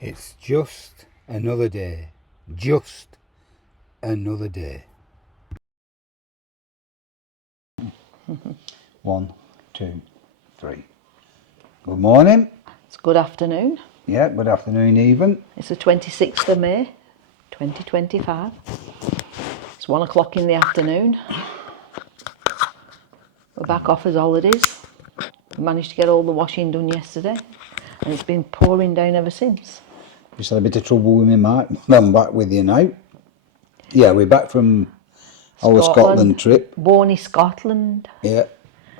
It's just another day. Just another day. 1, 2, 3. Good morning. It's good afternoon. Yeah, good afternoon even. It's the 26th of May, 2025. It's 1 o'clock in the afternoon. We're back off as holidays. We managed to get all the washing done yesterday, and it's been pouring down ever since. Just had a bit of trouble with my mic. I'm back with you now. Yeah, we're back from our Scotland trip. Born in Scotland. Yeah,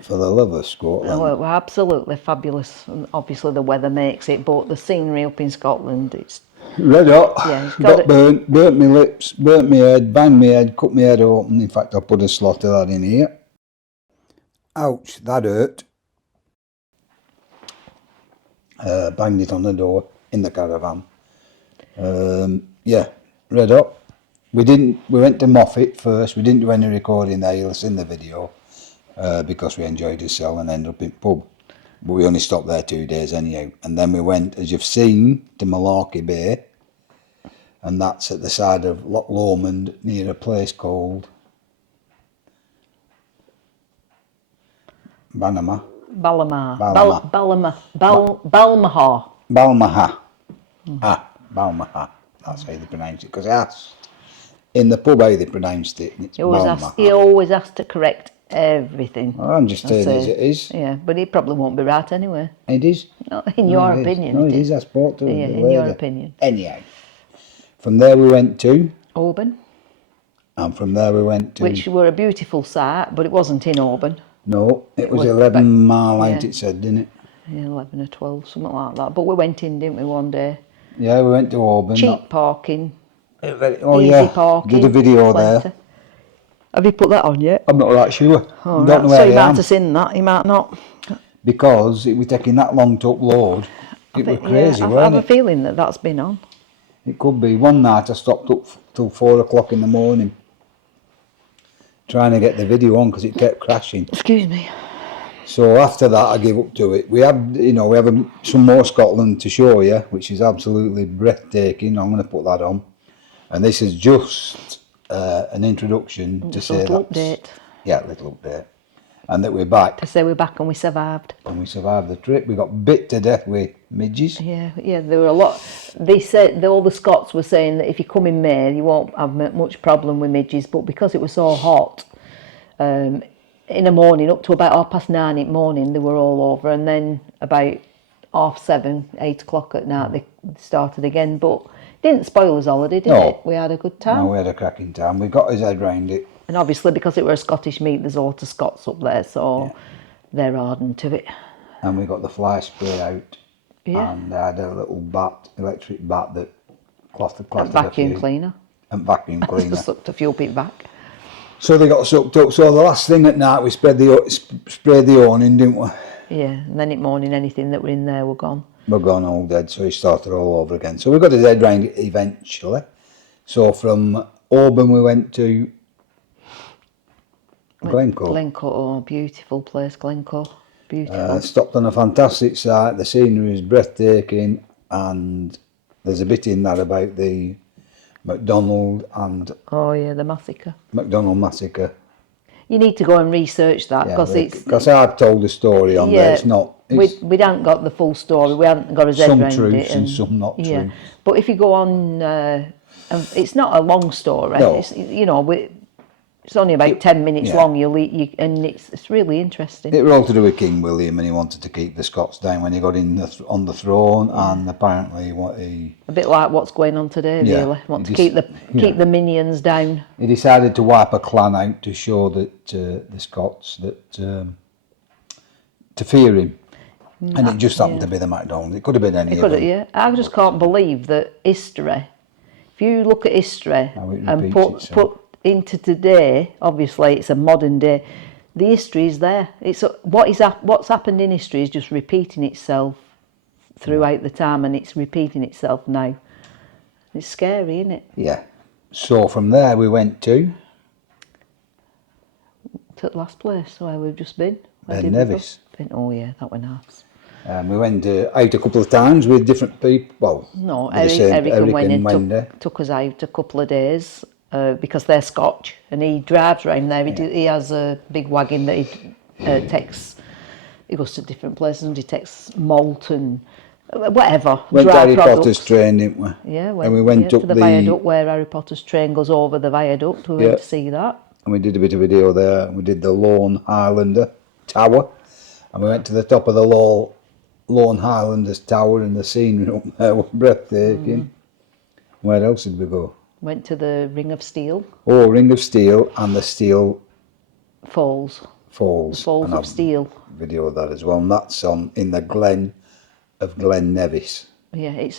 for the love of Scotland. We're absolutely fabulous, and obviously the weather makes it, but the scenery up in Scotland, it's red hot. Yeah, got burnt my lips, burnt my head, banged my head, cut my head open. In fact, I put a slot of that in here. Ouch, that hurt. Banged it on the door in the caravan. Yeah, red hot. We went to Moffat first. We didn't do any recording there. You'll see in the video because we enjoyed ourselves and ended up in pub. But we only stopped there 2 days anyhow. And then we went, as you've seen, to Malarkey Bay, and that's at the side of Loch Lomond near a place called Balmaha. Balmaha. That's how they pronounce it. Because I asked in the pub how they pronounced it, and it's Balmaha. He always has to correct everything. Well, I'm just saying as it is. Yeah, but it probably won't be right anyway. It is. No, in your opinion. No, it is. I spoke to the lady. In your opinion. Anyhow, from there we went to Auburn. And from there we went to... Which were a beautiful site, but it wasn't in Auburn. No, it was 11 mile out, it said, didn't it? Yeah, 11 or 12, something like that. But we went in, didn't we, one day? Yeah, we went to Auburn. Cheap parking. Oh, easy yeah. Parking. Did a video there. Have you put that on yet? I'm not right sure. Oh, don't know where so you might have seen that, you might not. Because it was taking that long to upload. It was crazy, I wasn't it? have a feeling that that's been on. It could be. One night I stopped up till 4 o'clock in the morning trying to get the video on because it kept crashing. Excuse me. So after that I gave up to it. We have, some more Scotland to show you, which is absolutely breathtaking. I'm going to put that on. And this is just an introduction to say that. Little update. Yeah, little update. And that we're back. To say we're back and we survived. And we survived the trip. We got bit to death with midges. Yeah, there were a lot. They said, all the Scots were saying that if you come in May, you won't have much problem with midges. But because it was so hot, in the morning, up to about 9:30 in the morning, they were all over. And then about 7:30, 8 o'clock at night, they started again. But it didn't spoil us holiday, did it? We had a good time. No, we had a cracking time. We got his head round it. And obviously, because it were a Scottish meet, there's a lot of Scots up there, so they're hardened to it. And we got the fly spray out. Yeah. And I had a little electric bat that clustered vacuum cleaner. And vacuum cleaner. Sucked a few bit back. So they got sucked up. So the last thing at night, we sprayed the awning, didn't we? Yeah, and then at morning, anything that were in there were gone. We're gone all dead, so he started all over again. So we got his head round it eventually. So from Auburn we went to Glencoe. Glencoe, beautiful place, Glencoe. Beautiful. Stopped on a fantastic site. The scenery is breathtaking, and there's a bit in that about the McDonald and... Oh yeah, the massacre. McDonald massacre. You need to go and research that because I've told the story on there. It's not. We haven't got the full story. We haven't got his head around it. Some truths and some not truths. But if you go on, it's not a long story. No. It's only about 10 minutes long. And it's really interesting. It was all to do with King William, and he wanted to keep the Scots down when he got on the throne, and apparently a bit like what's going on today. Really, want to keep the minions down. He decided to wipe a clan out to show that the Scots to fear him, and it just happened to be the MacDonald. It could have been any of them. Yeah, I just can't believe that history. If you look at history and put into today, obviously it's a modern day. The history is there. What's happened in history is just repeating itself throughout the time, and it's repeating itself now. It's scary, isn't it? Yeah. So from there we went to the last place where we've just been. Ben Nevis. Oh yeah, that was nice. We went out a couple of times with different people. Well, No, with the same Eric and Wendy took, took us out a couple of days because they're Scotch, and he drives around there. He has a big wagon that he takes. He goes to different places and he takes malt and whatever went to dry Harry products. Potter's train, didn't we? Yeah, and we went to up the viaduct where Harry Potter's train goes over the viaduct. We went to see that. And we did a bit of video there. We did the Lone Highlander Tower, and we went to the top of the Lone Highlanders Tower, and the scenery up there was breathtaking. Where else did we go? Went to the Ring of Steel. Oh, Ring of Steel and the Steel Falls. Falls. The Falls and of I've Steel. Video of that as well, and that's in the Glen of Glen Nevis. Yeah, it's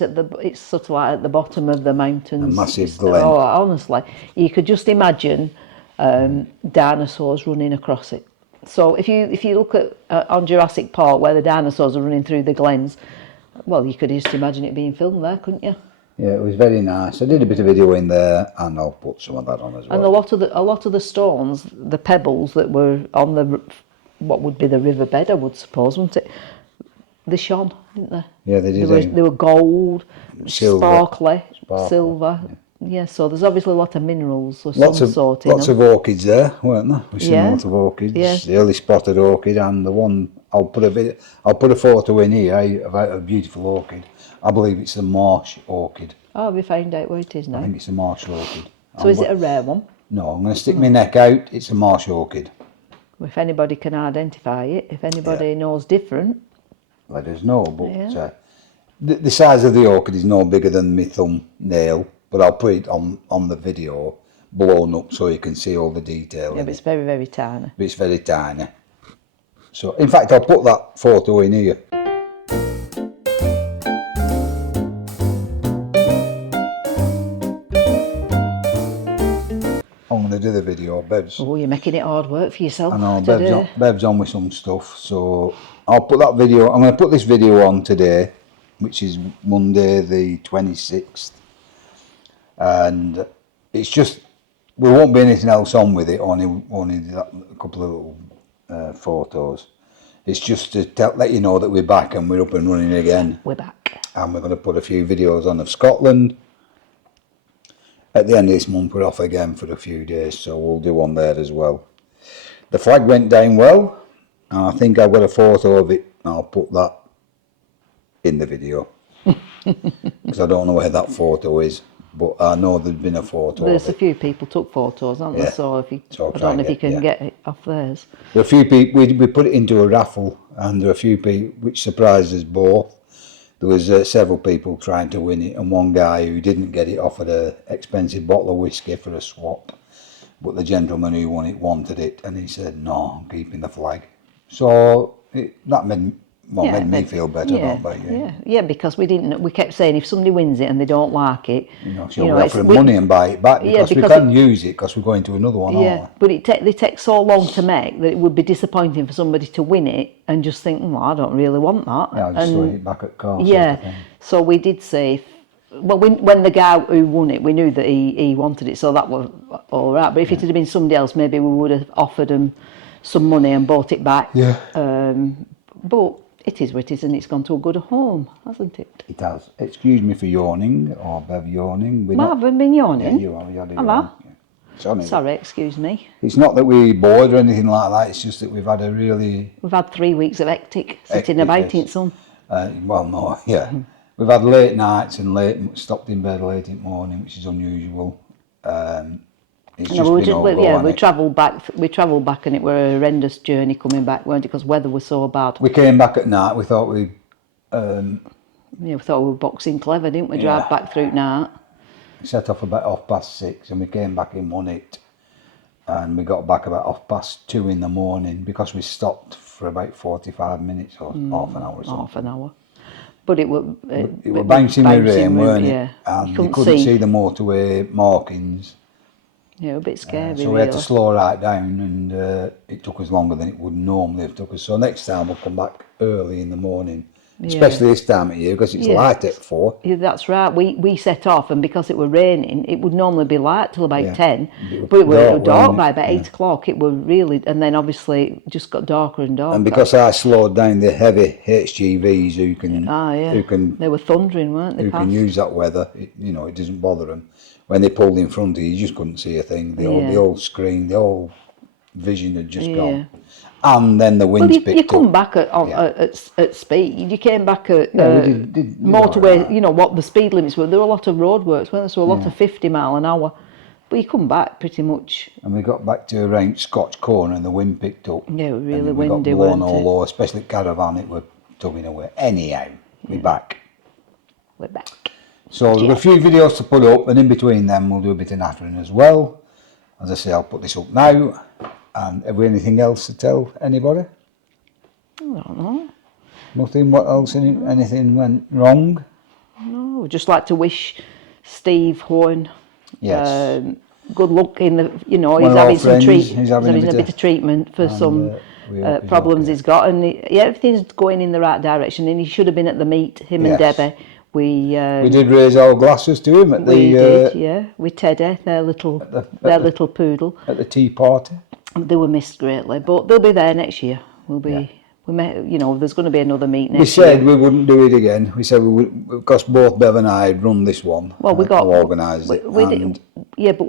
sort of like at the bottom of the mountains. A massive glen. Oh, honestly, you could just imagine dinosaurs running across it. So if you look at on Jurassic Park where the dinosaurs are running through the glens, well, you could just imagine it being filmed there, couldn't you? Yeah, it was very nice. I did a bit of video in there, and I'll put some of that on as well. And a lot of the stones, the pebbles that were on what would be the riverbed, I would suppose, wouldn't it? They shone, didn't they? Yeah, they did. They were gold, Silver. sparkly, silver. Yeah, so there's obviously a lot of minerals of some sort in them. Lots of orchids there, weren't there? We've seen a lot of orchids. Yeah. The early spotted orchid, and the one I'll put a photo in here about a beautiful orchid. I believe it's a marsh orchid. Oh, we found out where it is now. I think it's a marsh orchid. So is it a rare one? No, I'm going to stick my neck out. It's a marsh orchid. If anybody can identify it, if anybody knows different, let us know. But the size of the orchid is no bigger than my thumbnail. But I'll put it on the video blown up so you can see all the detail. Yeah, but it's very, very tiny. But it's very tiny. So, in fact, I'll put that photo in here. I'm going to do the video, Bev's. Oh, you're making it hard work for yourself. I know, today. Bev's on with some stuff, so I'll put that video. I'm going to put this video on today, which is Monday the 26th. And it's just, there won't be anything else on with it, only a couple of little photos. It's just to let you know that we're back and we're up and running again. We're back. And we're going to put a few videos on of Scotland. At the end of this month we're off again for a few days, so we'll do one there as well. The flag went down well, and I think I've got a photo of it, and I'll put that in the video. Because I don't know where that photo is. But I know there's been a photo. There's a few people took photos, aren't there? So if you, I don't know if you can get it off theirs. There are a few people. We put it into a raffle, and there are a few people which surprised us both. There was several people trying to win it, and one guy who didn't get it offered an expensive bottle of whiskey for a swap. But the gentleman who won it wanted it, and he said, "No, I'm keeping the flag." So that made me feel better, don't they? Yeah, because we kept saying if somebody wins it and they don't like it, we offer them money and buy it back because we can't use it because we're going to another one. Yeah, but they take so long to make that it would be disappointing for somebody to win it and just think, well, I don't really want that. Yeah, I'll just throw it back at car. Yeah, so we did say, when the guy who won it, we knew that he wanted it, so that was all right. But if it had been somebody else, maybe we would have offered him some money and bought it back. Yeah. But it is what it is, and it's gone to a good home, hasn't it? It has. Excuse me for yawning, or Bev yawning. I haven't been yawning. Yeah, you are. Have I? Yeah. Sorry, excuse me. It's not that we're bored or anything like that, it's just that we've had We've had 3 weeks of hectic sitting about in sun. Well, no, yeah. We've had late nights and stopped in bed late in the morning, which is unusual. It's just we travelled back and it were a horrendous journey coming back, weren't it? Because weather was so bad. We came back at night. We thought we thought we were boxing clever, didn't we? Drive back through night. We set off about 6:30 and we came back in 1:08, and we got back about 2:30 in the morning because we stopped for about 45 minutes or half an hour or something. Half an hour. But it was bouncing with rain, weren't it? Yeah. And you couldn't see the motorway markings. Yeah, a bit scary. So we had to slow right down, and it took us longer than it would normally have took us. So next time we'll come back early in the morning especially this time of year because it's light at 4. Yeah, that's right. We set off, and because it were raining, it would normally be light till about 10, but it were dark by about 8 o'clock. It were really, and then obviously it just got darker and darker. And because I slowed down the heavy HGVs who can they were thundering, weren't they? Who can use that weather, it doesn't bother them. When they pulled in front of you, you just couldn't see a thing. The old screen, the whole vision had just gone. And then the winds picked up. You come back at speed. You came back at we did motorway. right. What the speed limits were. There were a lot of roadworks, weren't there? So a lot of 50 mile an hour. But you come back pretty much. And we got back to around Scotch Corner, and the wind picked up. Yeah, it was really and we windy, got blown weren't it? all over, especially caravan. It were tugging away. Anyhow, we're back. We're back. So there were a few videos to put up, and in between them we'll do a bit of nattering as well. As I say, I'll put this up now. And have we anything else to tell anybody? I don't know. Nothing. What else? Anything went wrong? No, we'd just like to wish Steve Horn good luck in the. He's having some he's having a bit of treatment for some problems he's got, and everything's going in the right direction. And he should have been at the meet. Him and Debbie. We did raise our glasses to him at with Teddy, their little poodle at the tea party. They were missed greatly, but they'll be there next year. There's going to be another meet next year. We said we wouldn't do it again. We said we would, because both Bev and I had run this one. Well, we got organised it. But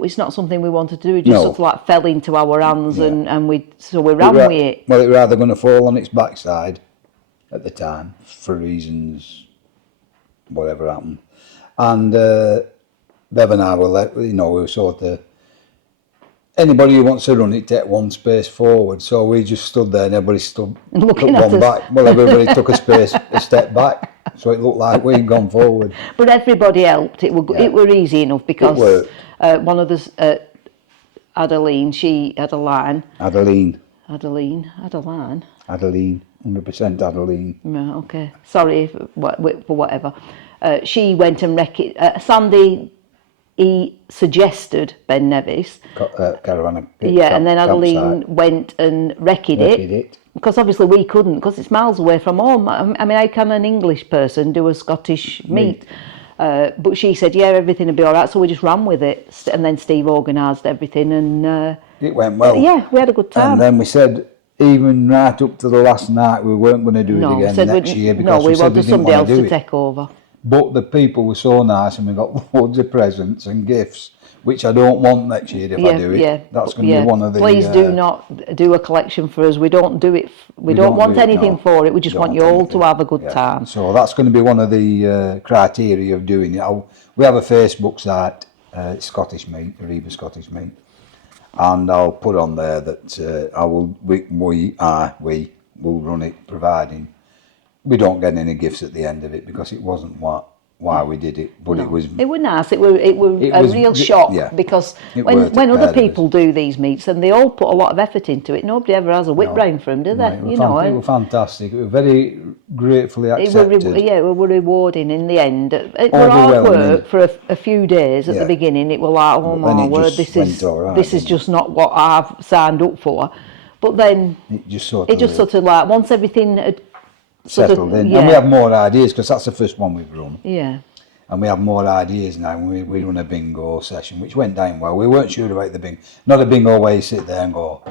it's not something we wanted to do. It just sort of like fell into our hands, and we ran with it. Well, it was either going to fall on its backside at the time for reasons, whatever happened, and Bev and I were we were sort of. Anybody who wants to run it, take one space forward. So we just stood there and everybody took one back. Well, everybody took a step back. So it looked like we'd gone forward. But everybody helped. It were easy enough because one of the, Adeline, she had a line. Adeline, 100% Adeline. Right, okay. Sorry for whatever. She went and wrecked it. Sandy... He suggested Ben Nevis. Caravan. And then Adeline went and wrecked it. Because obviously we couldn't, because it's miles away from home. I mean, how can an English person do a Scottish meet? But she said, everything will be all right, so we just ran with it. And then Steve organised everything, and... it went well. Yeah, we had a good time. And then we said, even right up to the last night, we weren't going to do it again next year, because we wanted somebody else to take over. But the people were so nice, and we got loads of presents and gifts, which I don't want next year if I do it. Yeah, that's going to be one of the... Please do not do a collection for us. We don't do it. We don't want anything for it. We just want you all to have a good time. So that's going to be one of the criteria of doing it. We have a Facebook site, Scottish Meat, Reba Scottish Meat, and I'll put on there that we will run it, providing we don't get any gifts at the end of it, because it wasn't why we did it, but it was nice. It was a real shock, because when other people do these meets, and they all put a lot of effort into it, nobody ever has a whip round for them, do they? It was fantastic. It was very gratefully accepted. It were rewarding in the end. It was hard work for a few days at the beginning. It was like, oh my word, this is just not what I've signed up for. But then it just sort of like, once everything had settled in, and we have more ideas, because that's the first one we've run. Yeah. And we have more ideas now. We run a bingo session, which went down well. We weren't sure about the bingo. Not a bingo where you sit there and go,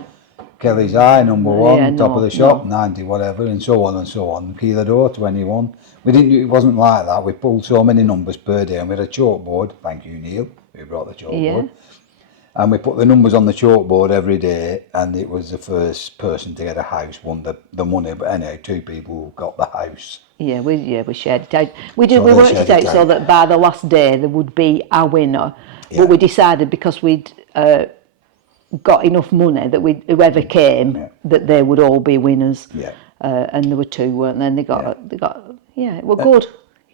Kelly's Eye, number one, top of the shop, 90, whatever, and so on and so on. Key the door, 21. It wasn't like that. We pulled so many numbers per day, and we had a chalkboard. Thank you, Neil, who brought the chalkboard. Yeah. And we put the numbers on the chalkboard every day, and it was the first person to get a house won the money. But anyway, 2 people got the house. We shared it out. We worked it out so that by the last day there would be a winner. Yeah. But we decided, because we'd got enough money, that whoever came, that they would all be winners. Yeah. And there were 2, weren't there? And they got it were good.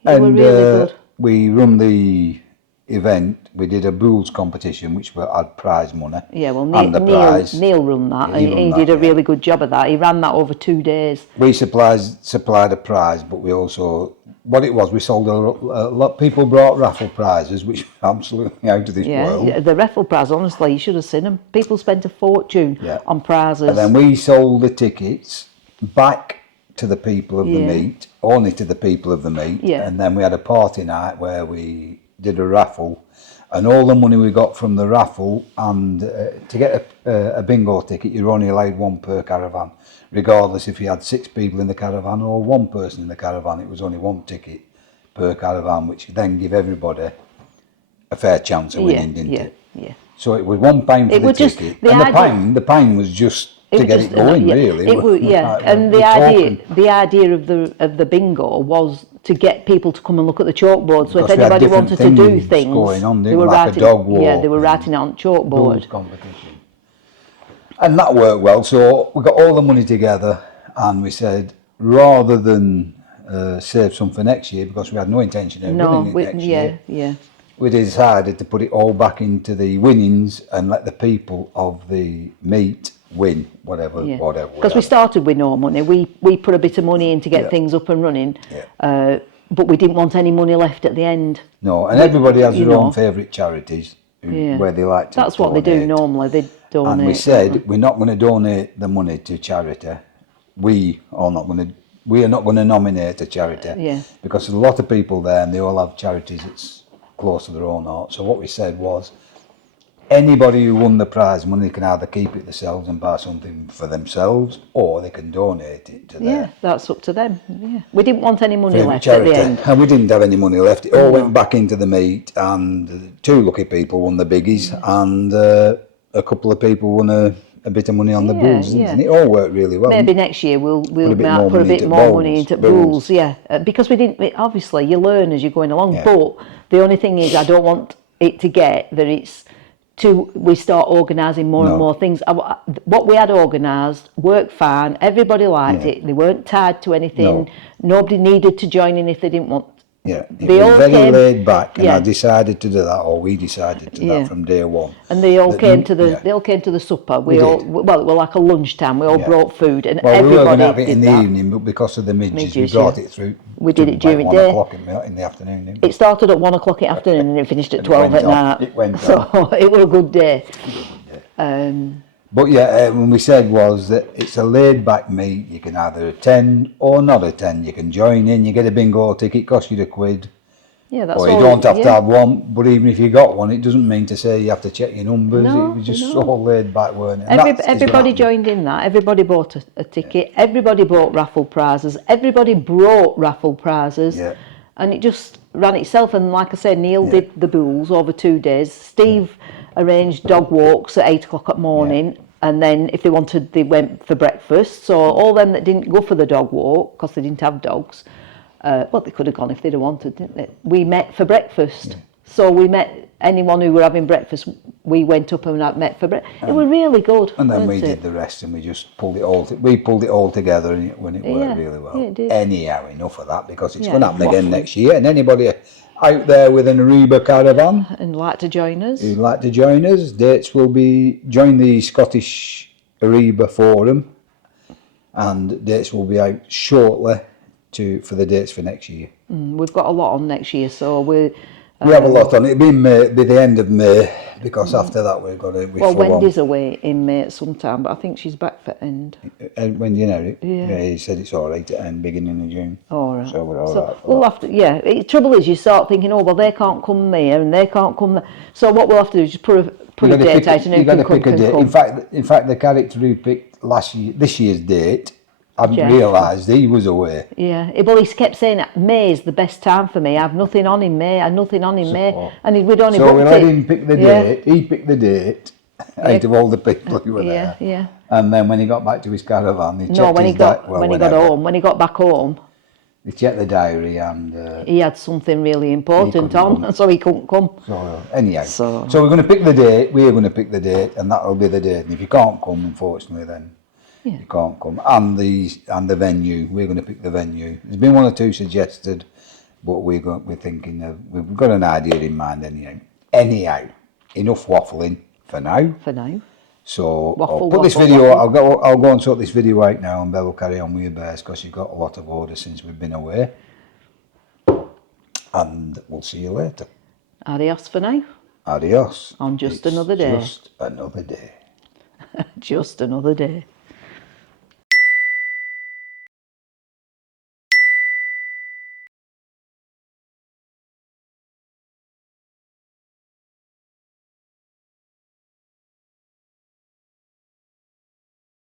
It were really good. We run the event. We did a bowls competition, which had prize money. Yeah, well, Neil run that, and he did a really good job of that. He ran that over 2 days. We supplied a prize, but we also, we sold a lot. People brought raffle prizes, which were absolutely out of this world. Yeah, the raffle prize, honestly, you should have seen them. People spent a fortune on prizes. And then we sold the tickets back to the people of the Yeah. meet, only to the people of the meet. Yeah. And then we had a party night where we did a raffle, and all the money we got from the raffle, and to get a bingo ticket, you're only allowed one per caravan, regardless if you had 6 people in the caravan or 1 person in the caravan. It was only 1 ticket per caravan, which then give everybody a fair chance of winning, didn't it? Yeah. So it was £1 for the just ticket, the and idea- the pound was just to was get just it going, yeah. really. It was, yeah, Like, and we're talking- the idea of the bingo was to get people to come and look at the chalkboard. So Because if we had anybody different wanted to do things things, going on, they didn't were we? Like a writing. dog Yeah, they were walk writing it on Booze chalkboard. competition, and that worked well. So we got all the money together, and we said, rather than save some for next year, because we had no intention of running it next year, we decided to put it all back into the winnings and let the people of the meet win whatever. Because we started with no money. We put a bit of money in to get things up and running, but we didn't want any money left at the end. No, and everybody has their own favourite charities where they like to. That's what they do normally. They donate. And we said we're not going to donate the money to charity. We are not going to nominate a charity. Because there's a lot of people there, and they all have charities that's close to their own heart. So what we said was, anybody who won the prize money can either keep it themselves and buy something for themselves, or they can donate it to their that's up to them. Yeah, we didn't want any money favourite left charity. at the end. And we didn't have any money left. It all went back into the meet, and 2 lucky people won the biggies, and a couple of people won a bit of money on the bulls, and it all worked really well. Maybe next year we'll put a bit more money into bulls, because we didn't. Obviously, you learn as you're going along. But the only thing is, I don't want it to get that it's we start organising more and more things. What we had organised worked fine. Everybody liked it. They weren't tied to anything. Nobody needed to join in if they didn't want. Yeah, it was very laid back, and I decided to do that, or we decided to do that from day one. And they all came to the supper. We all did. Well, it was like a lunchtime. We all brought food, and Well, we were going everybody to have it in the that. evening, but because of the midges, we Midges, brought it through. We did it during about day. 1 o'clock in the afternoon. Didn't we? It started at 1 o'clock in the afternoon and it finished at And 12 at on. night. It went so it was a good day. But when we said was that it's a laid back meet. You can either attend or not attend. You can join in. You get a bingo ticket, cost you £1. Yeah, that's or you all, don't have to have one, but even if you got one, it doesn't mean to say you have to check your numbers. No, it was just so laid back, weren't it? Everybody joined in that. Everybody bought a ticket. Everybody bought raffle prizes. Everybody brought raffle prizes. Yeah. And it just ran itself. And like I said, Neil did the bulls over 2 days. Steve arranged dog walks at 8 o'clock at morning. And then if they wanted, they went for breakfast. So all them that didn't go for the dog walk, because they didn't have dogs, well, they could have gone if they'd have wanted, didn't they? We met for breakfast. So we met anyone who were having breakfast. We went up and met for breakfast. It was really good. And then we did the rest, and we just pulled it all. We pulled it all together, and it worked really well. Yeah, it did. Anyhow, enough of that, because it's going to happen again next year. And anybody out there with an Ariba caravan and like to join us, who'd like to join us, dates will be join the Scottish Ariba Forum, and dates will be out shortly for the dates for next year. We've got a lot on next year, so we have a lot on. It'll be May, be the end of May, because after that we've got to. Well, Wendy's away in May at some time, but I think she's back for end. And when you know it, he said it's all right to end beginning of June. All right. So we're all right. We'll have to. The trouble is, you start thinking, oh well, they can't come there and they can't come there. So what we'll have to do is just put a date out, and who can come, can come. In fact, the character who picked this year's date, I hadn't realised he was away. Yeah, well, he kept saying May is the best time for me. I have nothing on in May. And we'd only so we let him pick the date. He picked the date out of all the people who were there. Yeah. And then when he got back to his caravan, he checked when he got back home, he checked the diary, and he had something really important on, so he couldn't come. So anyhow, so we're going to pick the date. We're going to pick the date, and that'll be the date. And if you can't come, unfortunately, then. You can't come. And the venue, we're going to pick the venue. There's been 1 or 2 suggested, but we're thinking we've got an idea in mind anyhow. Enough waffling for now. So I'll put this video. I'll go and sort this video out now, and Belle will carry on with your bears, because you've got a lot of orders since we've been away. And we'll see you later. Adios for now. Adios. On just another day. Just another day. Just another day.